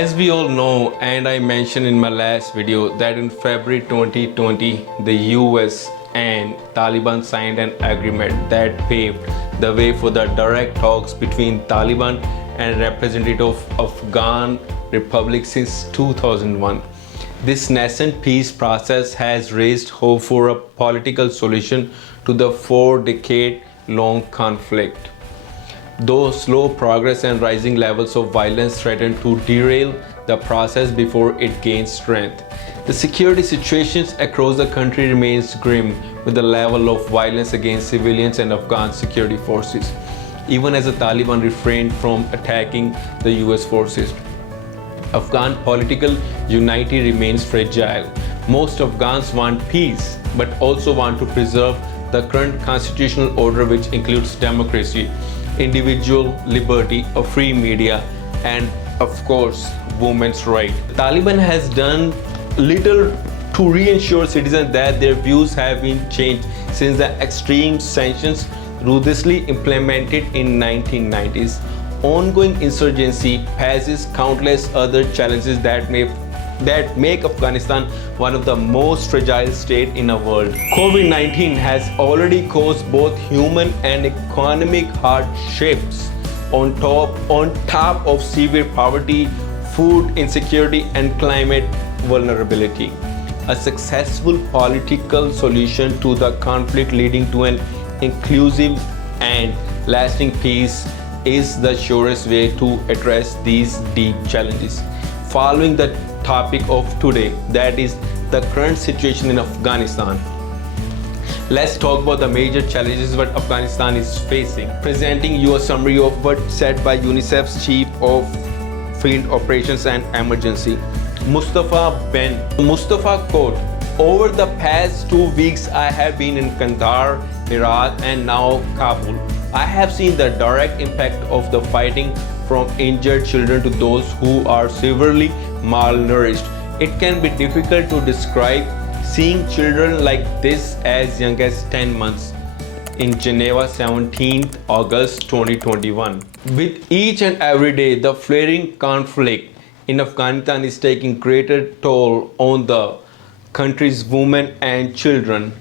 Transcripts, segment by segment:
As we all know, and I mentioned in my last video, that in February 2020, the US and Taliban signed an agreement that paved the way for the direct talks between Taliban and representative of Afghan Republic since 2001. This nascent peace process has raised hope for a political solution to the 4-decade-long conflict. Though slow progress and rising levels of violence threaten to derail the process before it gains strength, the security situation across the country remains grim, with the level of violence against civilians and Afghan security forces, even as the Taliban refrained from attacking the US forces. Afghan political unity remains fragile. Most Afghans want peace, but also want to preserve the current constitutional order, which includes democracy, individual liberty, a free media, and of course women's rights. The Taliban has done little to reassure citizens that their views have been changed since the extreme sanctions ruthlessly implemented in 1990s. Ongoing insurgency poses countless other challenges that make Afghanistan one of the most fragile states in the world. COVID-19 has already caused both human and economic hardships on top of severe poverty, food insecurity, and climate vulnerability. A successful political solution to the conflict leading to an inclusive and lasting peace is the surest way to address these deep challenges. Following the topic of today, that is the current situation in Afghanistan, let's talk about the major challenges what Afghanistan is facing. Presenting you a summary of what said by UNICEF's Chief of Field Operations and Emergency, Mustafa quote, "Over the past 2 weeks I have been in Kandahar, Herat, and now Kabul. I have seen the direct impact of the fighting, from injured children to those who are severely malnourished. It can be difficult to describe seeing children like this as young as 10 months." In Geneva, 17th August 2021. With each and every day, the flaring conflict in Afghanistan is taking greater toll on the country's women and children.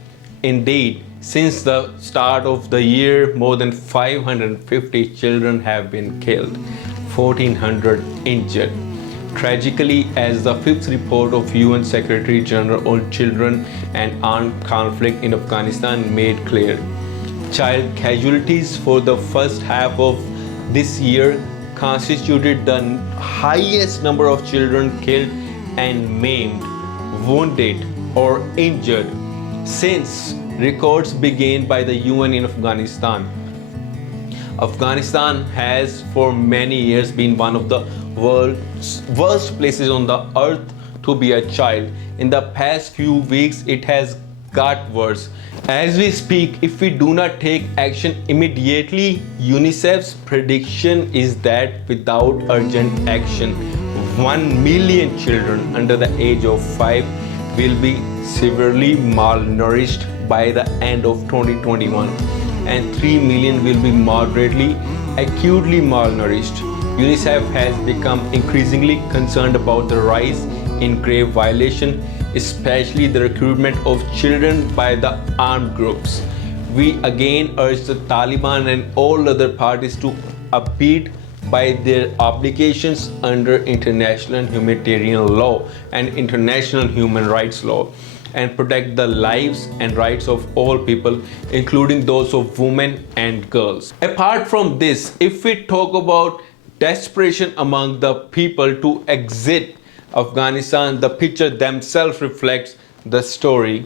Indeed, since the start of the year, more than 550 children have been killed, 1,400 injured. Tragically, as the 5th report of UN Secretary General on Children and Armed Conflict in Afghanistan made clear, child casualties for the first half of this year constituted the highest number of children killed and maimed, wounded, or injured since records began by the UN in Afghanistan. Afghanistan has for many years been one of the world's worst places on the earth to be a child. In the past few weeks, it has got worse. As we speak, if we do not take action immediately, UNICEF's prediction is that without urgent action, 1 million children under the age of 5 will be severely malnourished by the end of 2021, and 3 million will be moderately, acutely malnourished. UNICEF has become increasingly concerned about the rise in grave violation, especially the recruitment of children by the armed groups. We again urge the Taliban and all other parties to abide by their obligations under international humanitarian law and international human rights law, and protect the lives and rights of all people, including those of women and girls. Apart from this, if we talk about desperation among the people to exit Afghanistan, the picture themselves reflects the story.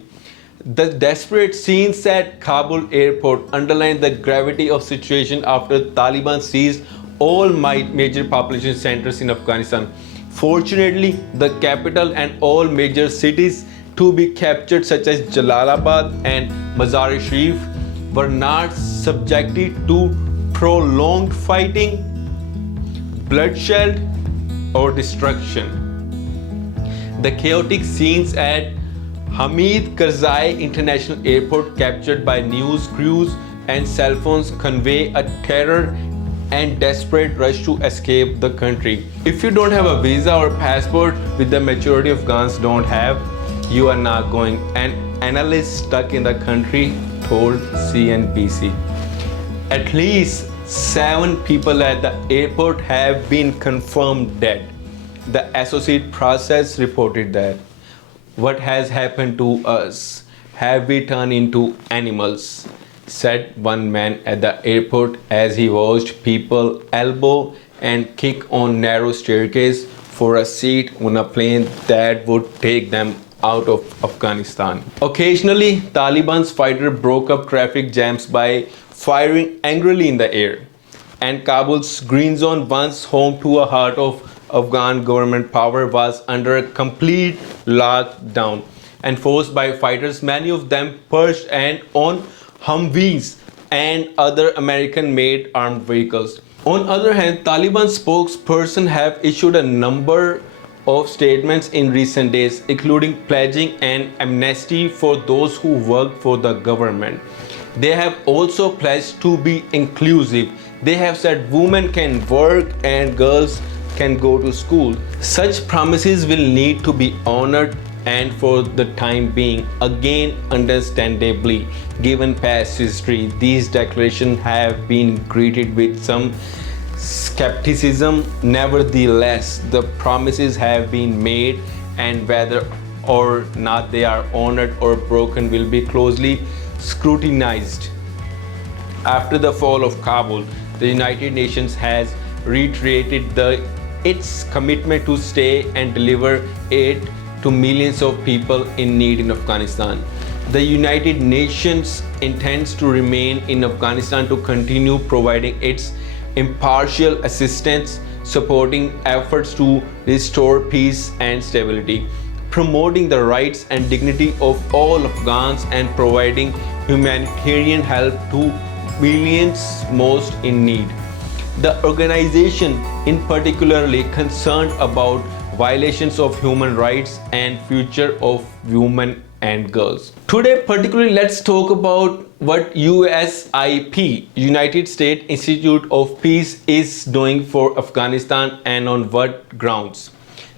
The desperate scenes at Kabul airport underline the gravity of situation after Taliban seized all major population centers in Afghanistan. Fortunately, the capital and all major cities to be captured, such as Jalalabad and Mazar-e-Sharif, were not subjected to prolonged fighting, bloodshed, or destruction. The chaotic scenes at Hamid Karzai International Airport, captured by news crews and cell phones, convey a terror and desperate rush to escape the country. If you don't have a visa or passport, with the majority of Afghans don't have, you are not going. An analyst stuck in the country told CNBC. At least 7 people at the airport have been confirmed dead. The Associated Press reported that. What has happened to us? Have we turned into animals? Said one man at the airport as he watched people elbow and kick on narrow staircase for a seat on a plane that would take them out of Afghanistan. Occasionally, Taliban's fighters broke up traffic jams by firing angrily in the air. And Kabul's green zone, once home to a heart of Afghan government power, was under a complete lockdown, enforced by fighters, many of them perched and on Humvees and other American-made armed vehicles. On the other hand, Taliban spokesperson have issued a number of statements in recent days, including pledging an amnesty for those who worked for the government. They have also pledged to be inclusive. They have said women can work and girls can go to school. Such promises will need to be honored, and for the time being, again understandably, given past history, these declarations have been greeted with some skepticism. Nevertheless, the promises have been made, and whether or not they are honored or broken will be closely scrutinized. After the fall of Kabul, the United Nations has reiterated its commitment to stay and deliver aid to millions of people in need in Afghanistan. The United Nations intends to remain in Afghanistan to continue providing its impartial assistance, supporting efforts to restore peace and stability, promoting the rights and dignity of all Afghans, and providing humanitarian help to millions most in need. The organization in particularly concerned about violations of human rights and future of women and girls. Today particularly, let's talk about what USIP, United States Institute of Peace, is doing for Afghanistan and on what grounds.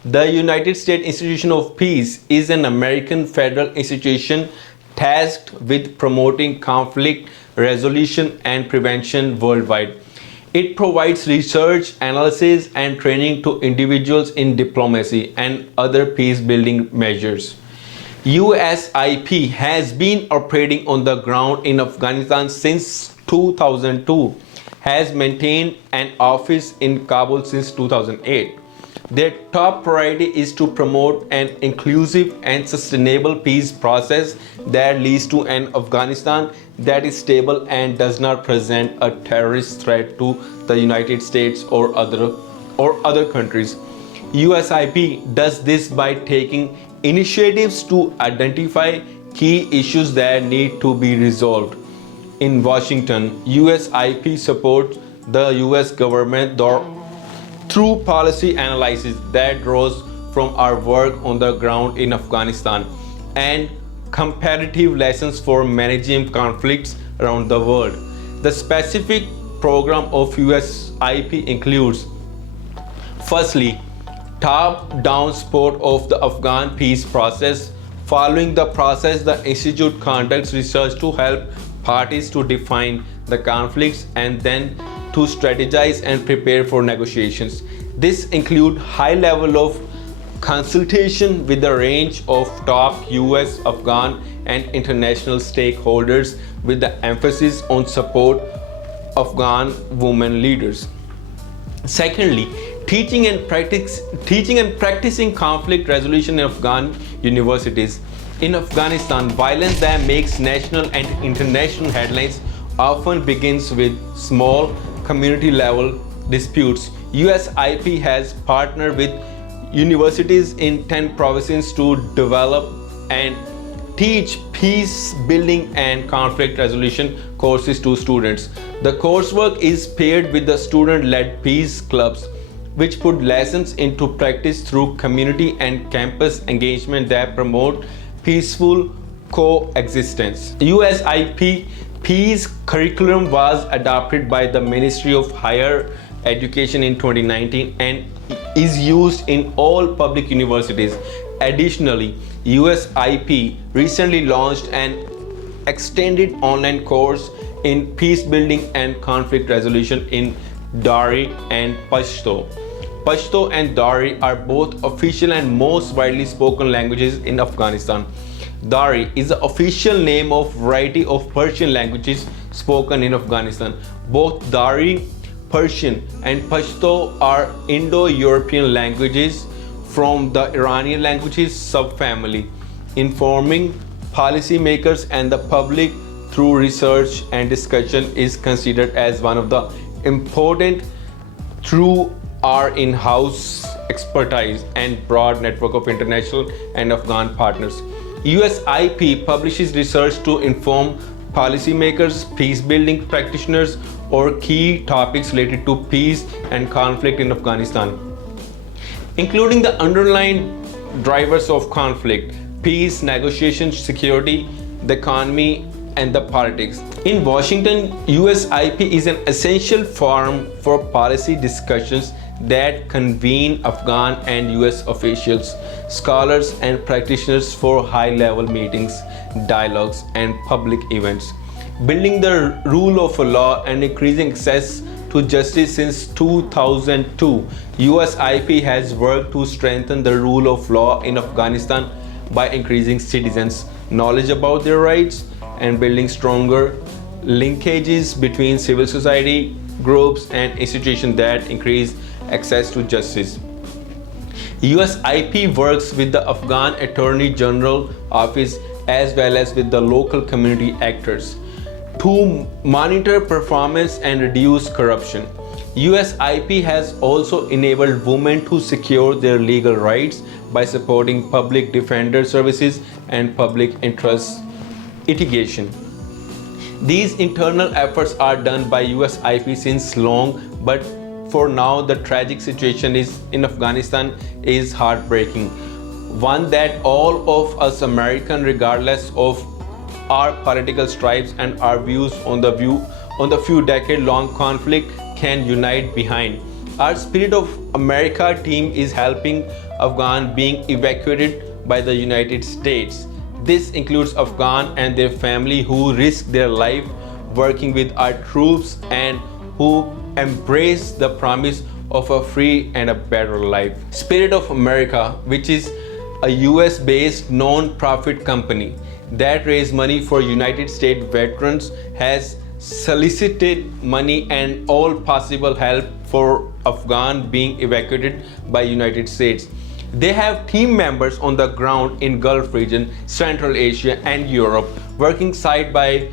The United States Institute of Peace is an American federal institution tasked with promoting conflict resolution and prevention worldwide. It provides research, analysis, and training to individuals in diplomacy and other peace-building measures. USIP has been operating on the ground in Afghanistan since 2002, has maintained an office in Kabul since 2008. Their top priority is to promote an inclusive and sustainable peace process that leads to an Afghanistan that is stable and does not present a terrorist threat to the United States or other countries. USIP does this by taking initiatives to identify key issues that need to be resolved. In Washington, USIP supports the US government through policy analysis that draws from our work on the ground in Afghanistan and comparative lessons for managing conflicts around the world. The specific program of USIP includes, firstly, top-down support of the Afghan peace process. Following the process, the Institute conducts research to help parties to define the conflicts and then to strategize and prepare for negotiations. This includes high level of consultation with a range of top US, Afghan, and international stakeholders, with the emphasis on support Afghan women leaders. Secondly, teaching and practicing conflict resolution in Afghan universities. In Afghanistan, violence that makes national and international headlines often begins with small community level disputes. USIP has partnered with universities in 10 provinces to develop and teach peace building and conflict resolution courses to students. The coursework is paired with the student-led peace clubs, which put lessons into practice through community and campus engagement that promote peaceful coexistence. USIP Peace curriculum was adopted by the Ministry of Higher Education in 2019 and is used in all public universities. Additionally, USIP recently launched an extended online course in peace building and conflict resolution in Dari and Pashto. Pashto and Dari are both official and most widely spoken languages in Afghanistan. Dari is the official name of variety of Persian languages spoken in Afghanistan. Both Dari, Persian, and Pashto are Indo-European languages from the Iranian languages subfamily, informing policymakers and the public through research and discussion is considered as one of the important through our in-house expertise and broad network of international and Afghan partners. USIP publishes research to inform policymakers, peace-building practitioners, or key topics related to peace and conflict in Afghanistan, including the underlying drivers of conflict, peace, negotiations, security, the economy, and the politics. In Washington, USIP is an essential forum for policy discussions that convene Afghan and US officials, scholars, and practitioners for high-level meetings, dialogues, and public events. Building the rule of law and increasing access to justice since 2002, USIP has worked to strengthen the rule of law in Afghanistan by increasing citizens' knowledge about their rights and building stronger linkages between civil society groups and institutions that increase access to justice. USIP works with the Afghan Attorney General Office as well as with the local community actors to monitor performance and reduce corruption. USIP has also enabled women to secure their legal rights by supporting public defender services and public interest litigation. These internal efforts are done by USIP since long, but for now the tragic situation in Afghanistan is heartbreaking. One that all of us Americans, regardless of our political stripes and our views on the few decade-long conflict, can unite behind. Our Spirit of America team is helping Afghan being evacuated by the United States. This includes Afghan and their family who risk their life working with our troops and who embrace the promise of a free and a better life. Spirit of America, which is a US-based non-profit company that raises money for United States veterans, has solicited money and all possible help for Afghan being evacuated by United States. They have team members on the ground in Gulf region, Central Asia, and Europe, working side by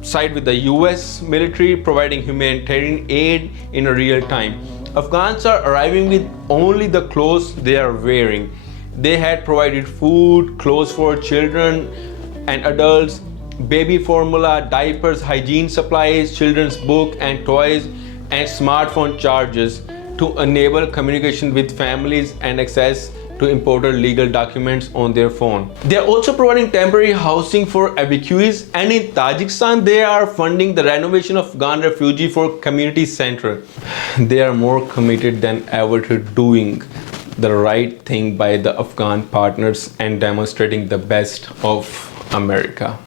side with the US military, providing humanitarian aid in real time. Afghans are arriving with only the clothes they are wearing. They had provided food, clothes for children and adults, baby formula, diapers, hygiene supplies, children's book and toys, and smartphone chargers to enable communication with families and access to important legal documents on their phone. They are also providing temporary housing for evacuees, and in Tajikistan they are funding the renovation of Afghan refugee for community center. They are more committed than ever to doing the right thing by the Afghan partners and demonstrating the best of America.